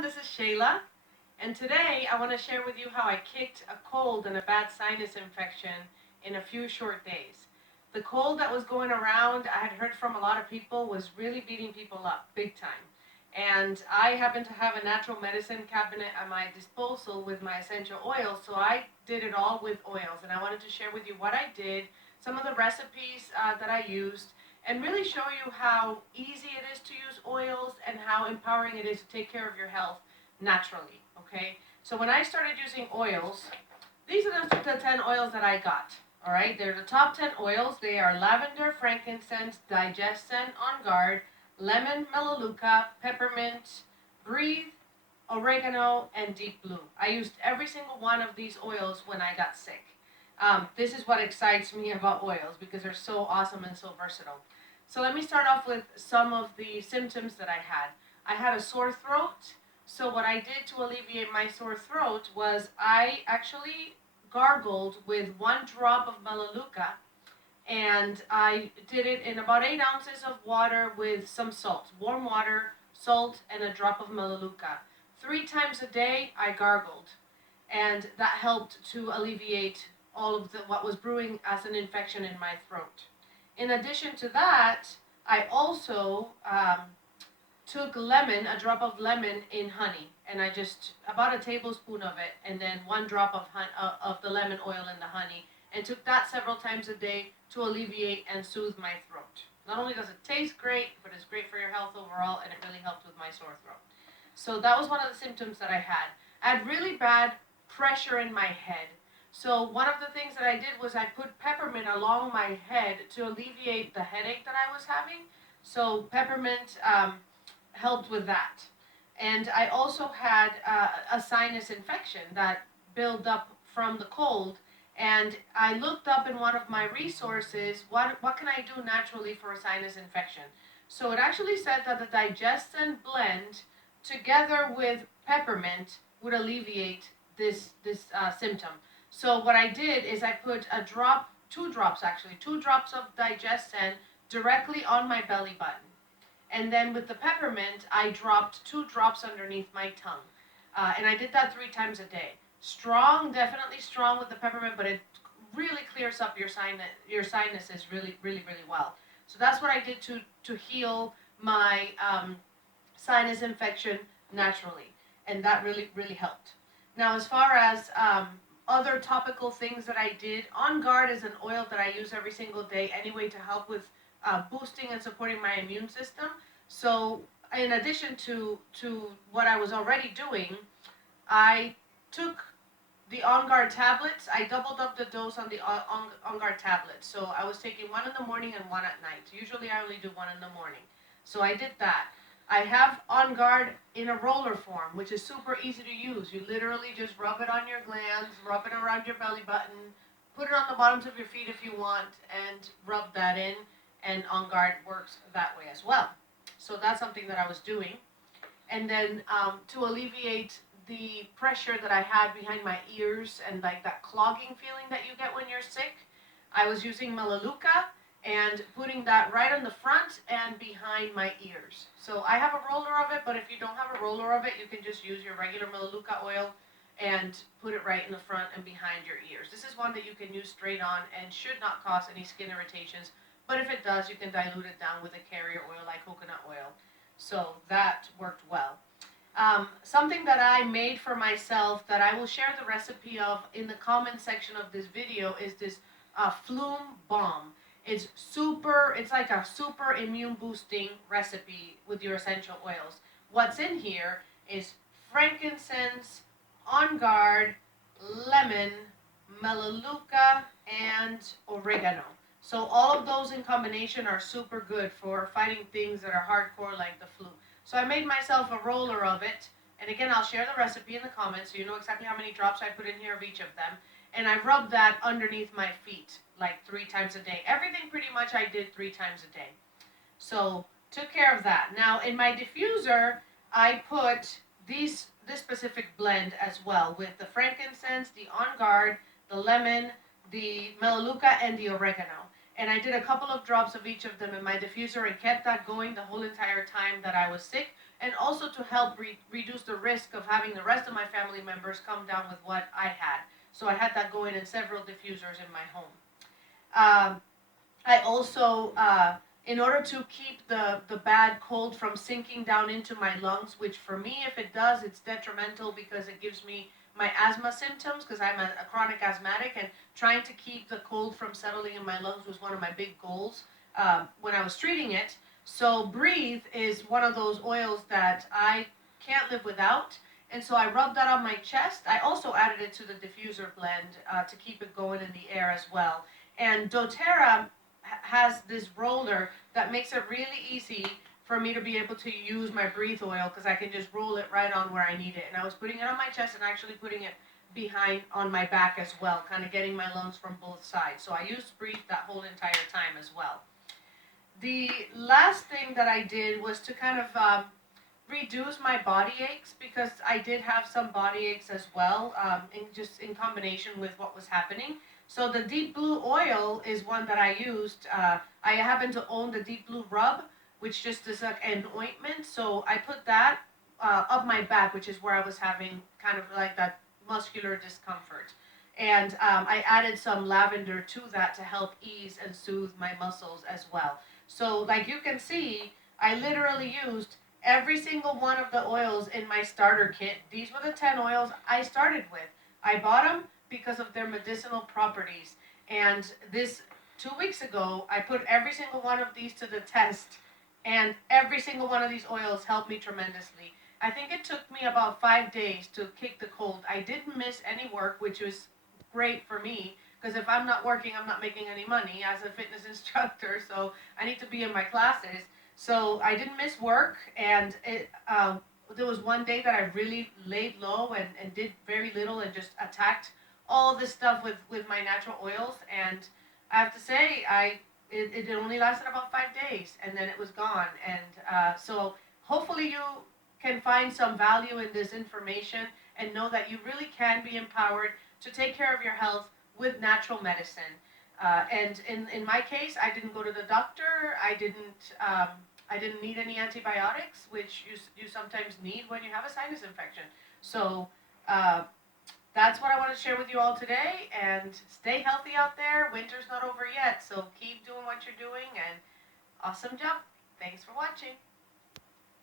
everyone, this is Shayla, and today I want to share with you how I kicked a cold and a bad sinus infection in a few short days. The cold that was going around, I had heard from a lot of people, was really beating people up big time. And I happen to have a natural medicine cabinet at my disposal with my essential oils, so I did it all with oils. And I wanted to share with you what I did, some of the recipes that I used, and really show you how easy it is to use oils and how empowering it is to take care of your health naturally, okay? So when I started using oils, these are the 10 oils that I got, all right? They're the top 10 oils. They are lavender, frankincense, digestin, on guard, lemon, melaleuca, peppermint, breathe, oregano, and deep blue. I used every single one of these oils when I got sick. This is what excites me about oils because they're so awesome and so versatile. So let me start off with some of the symptoms that I had. I had a sore throat. So what I did to alleviate my sore throat was I actually gargled with 1 drop of melaleuca, and I did it in about 8 ounces of water with some salt, warm water, salt, and a drop of melaleuca. 3 times a day I gargled, and that helped to alleviate all of what was brewing as an infection in my throat. In addition to that, I also took a drop of lemon in honey, and I just, about a tablespoon of it, and then 1 drop of the lemon oil in the honey, and took that several times a day to alleviate and soothe my throat. Not only does it taste great, but it's great for your health overall, and it really helped with my sore throat. So that was one of the symptoms that I had. I had really bad pressure in my head. So one of the things that I did was I put peppermint along my head to alleviate the headache that I was having. So peppermint helped with that. And I also had a sinus infection that built up from the cold. And I looked up in one of my resources, what can I do naturally for a sinus infection? So it actually said that the digestin blend together with peppermint would alleviate this symptom. So what I did is I put 2 drops actually, 2 drops of digestin directly on my belly button. And then with the peppermint, I dropped 2 drops underneath my tongue. And I did that 3 times a day. Strong, definitely strong with the peppermint, but it really clears up your sinuses really, really, really well. So that's what I did to heal my sinus infection naturally. And that really, really helped. Now, as far as other topical things that I did, On Guard is an oil that I use every single day anyway to help with boosting and supporting my immune system. So in addition to what I was already doing, I took the On Guard tablets. I doubled up the dose on the On Guard tablets. So I was taking 1 in the morning and 1 at night. Usually I only do 1 in the morning. So I did that. I have On Guard in a roller form, which is super easy to use. You literally just rub it on your glands, rub it around your belly button, put it on the bottoms of your feet if you want, and rub that in, and On Guard works that way as well. So that's something that I was doing. And then to alleviate the pressure that I had behind my ears and like that clogging feeling that you get when you're sick, I was using melaleuca and putting that right on the front and behind my ears. So I have a roller of it, but if you don't have a roller of it, you can just use your regular melaleuca oil and put it right in the front and behind your ears. This is one that you can use straight on and should not cause any skin irritations, but if it does, you can dilute it down with a carrier oil like coconut oil. So that worked well. Something that I made for myself that I will share the recipe of in the comment section of this video is this Flume Balm. It's like a super immune boosting recipe with your essential oils. What's in here is frankincense, On Guard, lemon, melaleuca, and oregano. So all of those in combination are super good for fighting things that are hardcore like the flu. So I made myself a roller of it. And again, I'll share the recipe in the comments so you know exactly how many drops I put in here of each of them. And I rubbed that underneath my feet like 3 times a day. Everything pretty much I did 3 times a day. So took care of that. Now in my diffuser, I put this specific blend as well with the frankincense, the On Guard, the lemon, the melaleuca, and the oregano. And I did a couple of drops of each of them in my diffuser and kept that going the whole entire time that I was sick. and also to help reduce the risk of having the rest of my family members come down with what I had. So I had that going in several diffusers in my home. I also, in order to keep the bad cold from sinking down into my lungs, which for me, if it does, it's detrimental because it gives me my asthma symptoms because I'm a chronic asthmatic, and trying to keep the cold from settling in my lungs was one of my big goals when I was treating it. So Breathe is one of those oils that I can't live without. And so I rubbed that on my chest. I also added it to the diffuser blend to keep it going in the air as well. And doTERRA has this roller that makes it really easy for me to be able to use my Breathe oil because I can just roll it right on where I need it. And I was putting it on my chest and actually putting it behind on my back as well, kind of getting my lungs from both sides. So I used Breathe that whole entire time as well. The last thing that I did was to kind of reduce my body aches because I did have some body aches as well, just in combination with what was happening. So the Deep Blue oil is one that I used. I happen to own the Deep Blue rub, which just is like an ointment. So I put that up my back, which is where I was having kind of like that muscular discomfort. And I added some lavender to that to help ease and soothe my muscles as well. So like you can see, I literally used every single one of the oils in my starter kit. These were the 10 oils I started with. I bought them because of their medicinal properties. And this 2 weeks ago, I put every single one of these to the test, and every single one of these oils helped me tremendously. I think it took me about 5 days to kick the cold. I didn't miss any work, which was great for me because if I'm not working, I'm not making any money as a fitness instructor. So I need to be in my classes. So I didn't miss work, and there was one day that I really laid low and did very little and just attacked all this stuff with my natural oils. And I have to say, it only lasted about 5 days, and then it was gone. And so hopefully you can find some value in this information and know that you really can be empowered to take care of your health with natural medicine. And in my case, I didn't go to the doctor. I didn't need any antibiotics, which you sometimes need when you have a sinus infection. So that's what I want to share with you all today. And stay healthy out there. Winter's not over yet, so keep doing what you're doing. And awesome job. Thanks for watching.